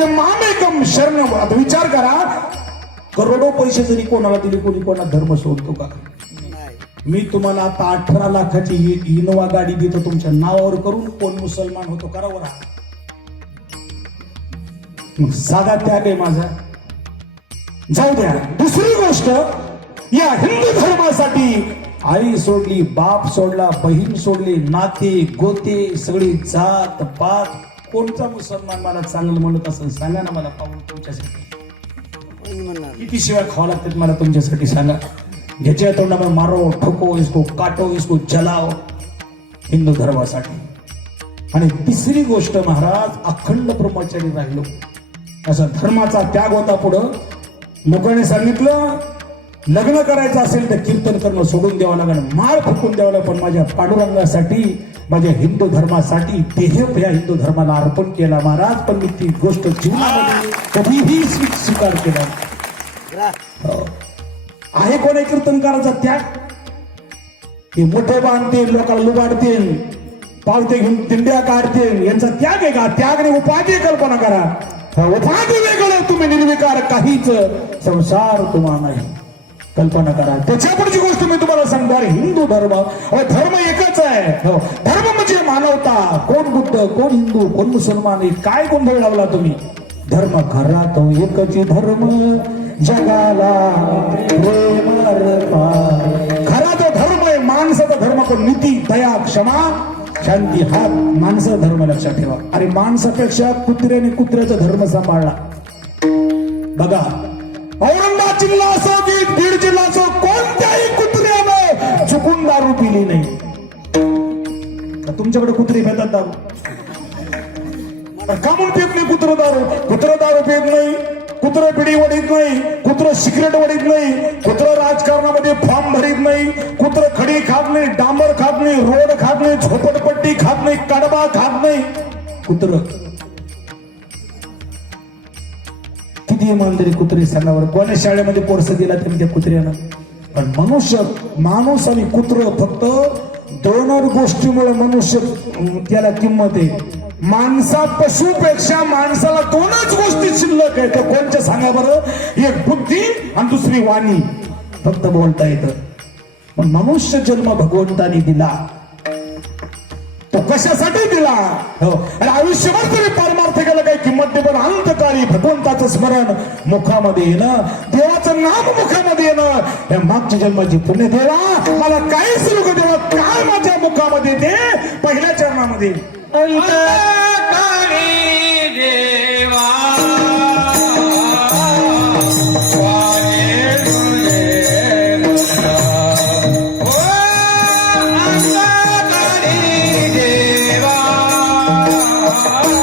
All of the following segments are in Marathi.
माझे मामेकम शरण आता विचार करा. करोडो पैसे जरी कोणाला दिले कोणी कोणा धर्म सोडतो का? मी तुम्हाला आता अठरा लाखाची इनोवा गाडी देतो तुमच्या नावावर करून कोण मुसलमान होतो करावर मग साधा त्याग आहे माझा. जाऊ द्या. दुसरी गोष्ट या हिंदू धर्मासाठी आई सोडली बाप सोडला बहीण सोडली नाते गोते सगळी जात पात कोणता मुसलमान मला चांगलं म्हणत असेल सांगा ना मला पाहून तुमच्यासाठी. किती शिवाय खावा लागतात मला तुमच्यासाठी सांगा. घ्याच्या तोंडामध्ये मारो ठोको इसको काटो इसको जलाव हिंदू धर्मासाठी. आणि तिसरी गोष्ट महाराज अखंड ब्रह्मचारी राहिलो. असा धर्माचा त्याग होता पुढं. लोकांनी सांगितलं लग्न करायचं असेल तर कीर्तन करणं सोडून द्यावं लागेल माळ फुकून द्यावं लागेल पण माझ्या पांडुरंगासाठी माझ्या हिंदू धर्मासाठी देह या हिंदू धर्माला अर्पण केला महाराज. पण मी ती गोष्ट जीवनामध्ये कधीही स्वी- स्वीकार केला हो. आहे कोणी कीर्तनकाराचा त्याग? ते मोठे बांधतील लोकांना लुबाडतील पावते घेऊन दिंड्या काढतील. यांचा त्याग आहे का? त्याग आणि उपाधी कल्पना करा. हा, उपाधी वेगळं तुम्ही निर्विकार काहीच. संसार तुम्हाला नाही. कल्पना करा. त्याच्या पुढची गोष्ट मी तुम्हाला सांगतो. अरे हिंदू धर्म धर्म एकच आहे. हो, धर्म कोण कोण हिंदू कोण मुसलमान काय गोंधळ लावला तुम्ही? धर्म खरा तो एकच धर्म जगाला प्रेम खरा तो धर्म आहे माणसाचा धर्म पण नीती दया क्षमा शांती हा माणसाचा धर्म लक्षात ठेवा. अरे माणसापेक्षा कुत्र्याने कुत्र्याचा धर्म सांभाळला. बघा औरंगाबाद जिल्हा असो की बीड जिल्हा असो कोणत्याही कुत्र्याने चुकून दारू पिली नाही. तुमच्याकडे कुत्री पेतात दारू. का म्हणून पित नाही कुत्र दारू. कुत्र दारू पित नाही कुत्र पिढी वडीत नाही कुत्र सिगरेट वडीत नाही कुत्र राजकारणामध्ये फॉर्म भरीत नाही कुत्र खडी खात नाही डांबर खात नाही रोड खात नाही झोपडपट्टी खात नाही कडबा खात नाही. कुत्र. किती इमानदारी कुत्री सांगावर कोण्या शाळेमध्ये कोर्स दिला तुम्ही त्या कुत्र्यानं? पण मनुष्य माणूस आणि कुत्र फक्त दोन गोष्टीमुळे मनुष्य त्याला किंमत आहे. माणसा पशुपेक्षा माणसाला दोनच गोष्टी शिल्लक आहे त्या कोणच्या सांगा बरं? एक बुद्धी आणि दुसरी वाणी. फक्त बोलता येतं. पण मनुष्य जन्म भगवंतानी दिला. तो कशासाठी दिला? हो. आणि आयुष्यभर तरी परमार्थ केलं काही किंमत नाही पण अंतकाळी भगवंताचं स्मरण मुखामध्ये येणं देवाचं नाम मुखामध्ये येणं हे मागच्या जन्माची पुण्य देवा मला काय सुरू देवा काय माझ्या मुखामध्ये दे पहिल्या चरणामध्ये. अंतकाळी Oh.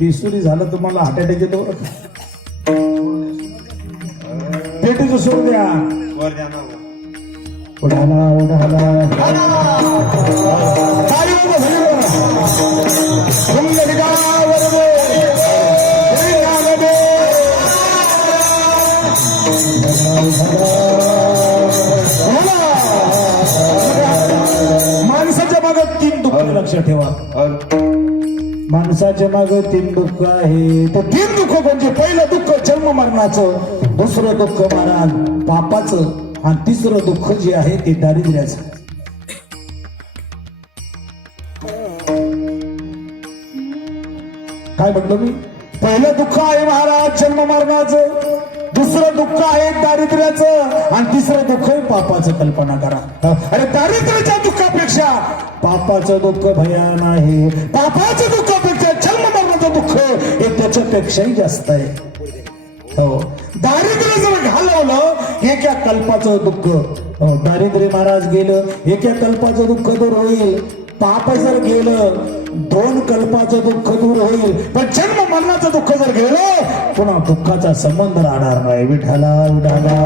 बेसुरी झालं तुम्हाला हार्ट अटॅक येतो पेटीचं सोड द्या. उडाला उडाला. माणसाच्या मागं तीन दुःख लक्षात ठेवा. माणसाच्या माग तीन दुःख आहे. ते तीन दुःख म्हणजे पहिलं दुःख जन्म मरणाचं दुसरं दुःख महाराज पापाचं आणि तिसरं दुःख जे आहे ते दारिद्र्याचं. काय म्हटलं मी? पहिलं दुःख आहे महाराज जन्म मरणाचं दुसरं दुःख आहे दारिद्र्याचं आणि तिसरं दुःख आहे पापाचं. कल्पना करा. अरे दारिद्र्याच्या दुःखापेक्षा पापाचं दुःख भयान आहे. पापाचं दुःख दुःख हे त्याच्यापेक्षाही जास्त आहे. हो. दारिद्र्य जर घालवलं एका कल्पाचं दुःख हो, दारिद्र्य महाराज गेलं एका कल्पाचं दुःख दूर होईल. पाप जर गेलं दोन कल्पाचं दुःख दूर होईल. पण जन्म मरणाचं दुःख जर गेलं पुन्हा दुःखाचा संबंध राहणार नाही. विठाला विठाला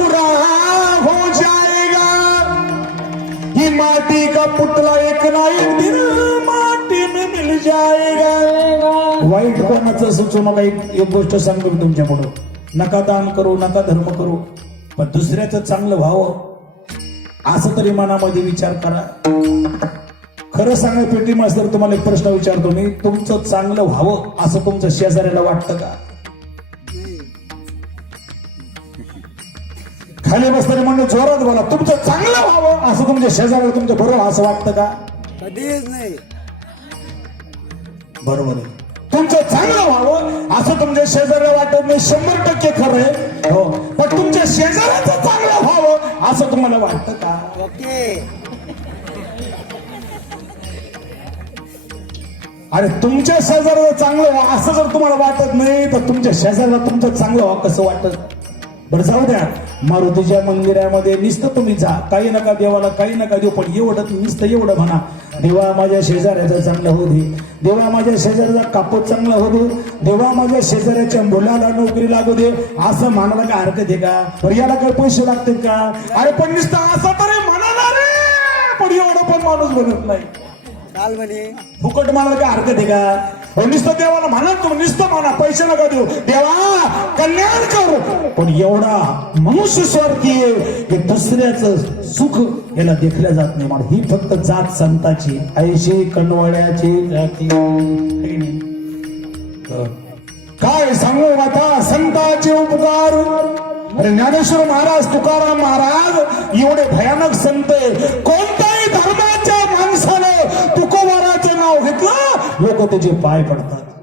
पूरा हो जाएगा। ये माटी का पुतला एक ना एक दिन माटी में मिल जाएगा। वाईट कोणाचं सुचू नका एक एक गोष्ट सांगतो मी तुमच्या पुढं नका दान करू नका धर्म करू पण दुसऱ्याचं चांगलं व्हावं असं तरी मनामध्ये विचार करा. खरं सांगा पेटी मास्तर तुम्हाला एक प्रश्न विचारतो मी तुमचं चांगलं व्हावं असं तुमचं शेजाऱ्याला वाटतं का? खाली बसताना म्हणणं जोरात बोला तुमचं चांगलं व्हावं असं तुमच्या शेजाऱ्याला तुमच्या बरोबर असं वाटतं का? कधीच नाही. बरोबर आहे. तुमचं चांगलं व्हावं असं तुमच्या शेजाऱ्याला वाटत नाही शंभर टक्के खरं आहे. हो. पण तुमच्या शेजाऱ्याचं चांगलं व्हावं असं तुम्हाला वाटतं का? ओके. अरे तुमच्या शेजाऱ्याला चांगलं व्हा असं जर तुम्हाला वाटत नाही तर तुमच्या शेजाऱ्याला तुमचं चांगलं व्हा कसं वाटत? बरं जाऊ द्या. मारुतीच्या मंदिरामध्ये नुसतं तुम्ही जा. काही नका देवाला काही नका देऊ पण एवढं नुसतं एवढं म्हणा. देवा माझ्या शेजाऱ्याचं चांगलं होऊ दे. देवा माझ्या शेजाऱ्याचा कापूस चांगला होऊ दे. देवा माझ्या शेजाऱ्याच्या मुलाला नोकरी लागू दे. असं म्हणायला काय हरकत आहे का? बरं याला काय पैसे लागतील का? अरे पण नुसतं असं तरी म्हणा रे. पण एवढं पण माणूस बनत नाही. काल म्हणे फुकट म्हणायला काय हरकत आहे का? नुसतं देवाला म्हणा तुम्ही नुसतं म्हणा पैसे नका देऊ. देवा कल्याण करू. पण एवढा मनुष्य स्वार्थी आहे की सुख याला देखल्या जात नाही म्हणून ही फक्त जात संताची ऐशी कनवळ्याची जाती. काय सांगू आता संताचे उपकार? अरे ज्ञानेश्वर महाराज तुकाराम महाराज एवढे भयानक संत कोणताही धर्म लोक त्याचे पाय पडतात.